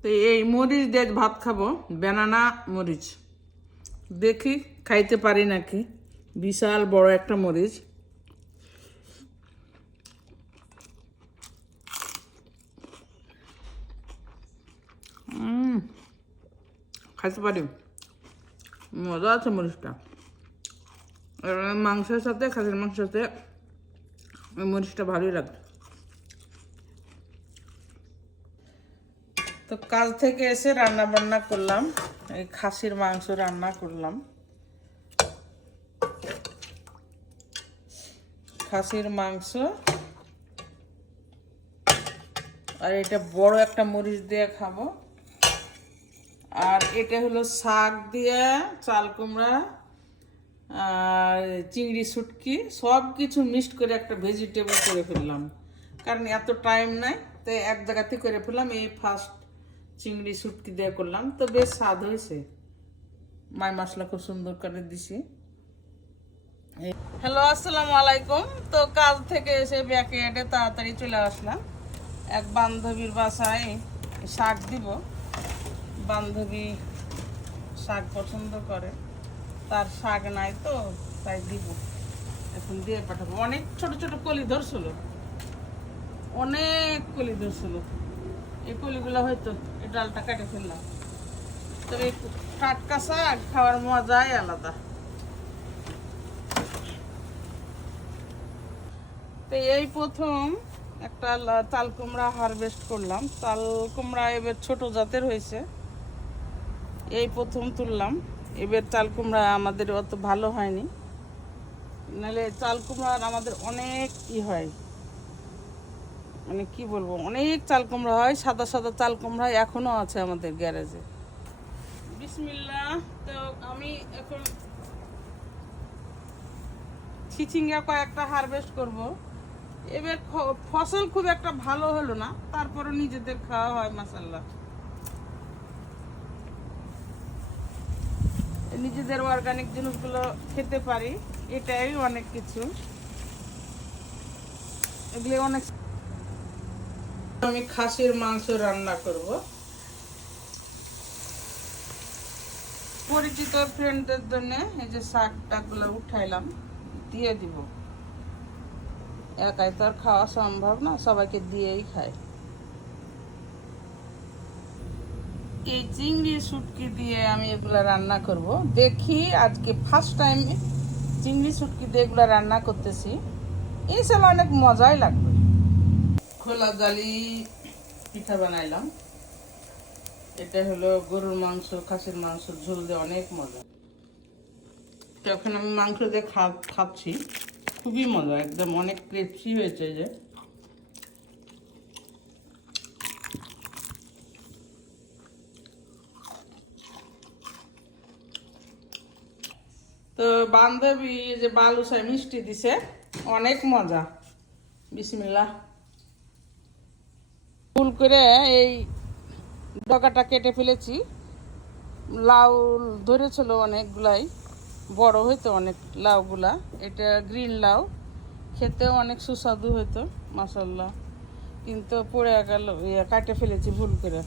তো এই মরিচ দিয়ে ভাত খাবো, বেনানা মরিচ। দেখি খাইতে পারি নাকি। বিশাল বড় একটা মরিচ। খাইতে পারি, মজা আছে মরিচটা। মাংসের সাথে, খাসির মাংসের সাথে ওই মরিচটা ভালোই লাগে। তো কাল থেকে এসে রান্না বান্না করলাম, এই খাসির মাংস রান্না করলাম। খাসির মাংস আর এটা বড় একটা মরিচ দিয়ে খাবো। আর এটা হলো শাক দিয়ে চাল কুমড়া আর চিংড়ি শুটকি সব কিছু মিক্সড করে একটা ভেজিটেবল করে ফেললাম, কারণ এত টাইম নাই, তাই এক জায়গাতে করে ফেললাম। এই ফার্স্ট চিংড়ি শুটকি দিয়ে করলাম, তো বেশ স্বাদ হয়েছে। মাই মশলা খুব সুন্দর করে দিছি। হ্যালো, আসসালামু আলাইকুম। তো কাজ থেকে এসে ব্যাকয়ার্ডে তাড়াতাড়ি চলে আসলাম। এক বান্ধবীর বাসায় শাক দিব। বান্ধবী শাক পছন্দ করে, তার শাক নাই তো তাই দিব। এখন দিয়ে পাঠাবো। অনেক ছোট ছোট কলি ধরছিল, অনেক কলি ধরছিল। এই কলিগুলো হয়তো এই ডালটা কেটে ফেললাম। তবে টাটকা শাক খাওয়ার মজাই আলাদা। তো এই প্রথম একটা চাল কুমড়া হারভেস্ট করলাম। চাল কুমড়া এবার ছোট জাতের হয়েছে, এই প্রথম তুললাম। এবার চাল কুমড়া আমাদের অত ভালো হয়নি, নাহলে চাল কুমড়ার আমাদের অনেক হয়, মানে কি বলবো, অনেক চাল কুমড়া হয়। সাদা সাদা চাল কুমড়া এখনো আছে আমাদের গ্যারেজে। বিসমিল্লাহ। তো আমি এখন চিচিঙ্গা কয়েকটা হারভেস্ট করব। এবার ফসল খুব একটা ভালো হলো না, তারপরে নিজেদের খাওয়া হয় মাশাআল্লাহ। নিজেদের অর্গানিক জিনিসগুলো খেতে পারি, এটাই অনেক কিছু। এগুলো অনেক। আমি খাসির মাংস রান্না করব। পরিচিত ফ্রেন্ডদের জন্য এই যে শাকটাগুলো উঠাইলাম, দিয়ে দিব। একাই তো আর খাওয়া সম্ভব না, সবাইকে দিয়েই খাই। এই চিংড়ি শুটকি দিয়ে আমি এগুলা রান্না করব। দেখি আজকে ফার্স্ট টাইম চিংড়ি শুটকি দিয়ে এগুলা রান্না করতেছি, ইনশাল্লাহ অনেক মজাই লাগবে। খোলা জালি পিঠা বানাইলাম। এটা হলো গরুর মাংস, খাসির মাংস ঝোল দিয়ে অনেক মজা। এখন আমি মাংস দিয়ে খাচ্ছি, খুবই মজা, একদম অনেক ক্রিস্পি হয়েছে। যে তো বান্ধবী যে বালুশাই মিষ্টি দিছে, অনেক মজা। বিসমিল্লাহ। ফুল করে এই ডগাটা কেটে ফেলেছি। লাউ ধরেছিল অনেকগুলাই, বড় হইতো অনেক লাউগুলা। এটা গ্রিন লাউ, খেতেও অনেক সুস্বাদু হইতো মাশাআল্লাহ, কিন্তু পড়ে গেল, কাটে ফেলেছি ভুল করে।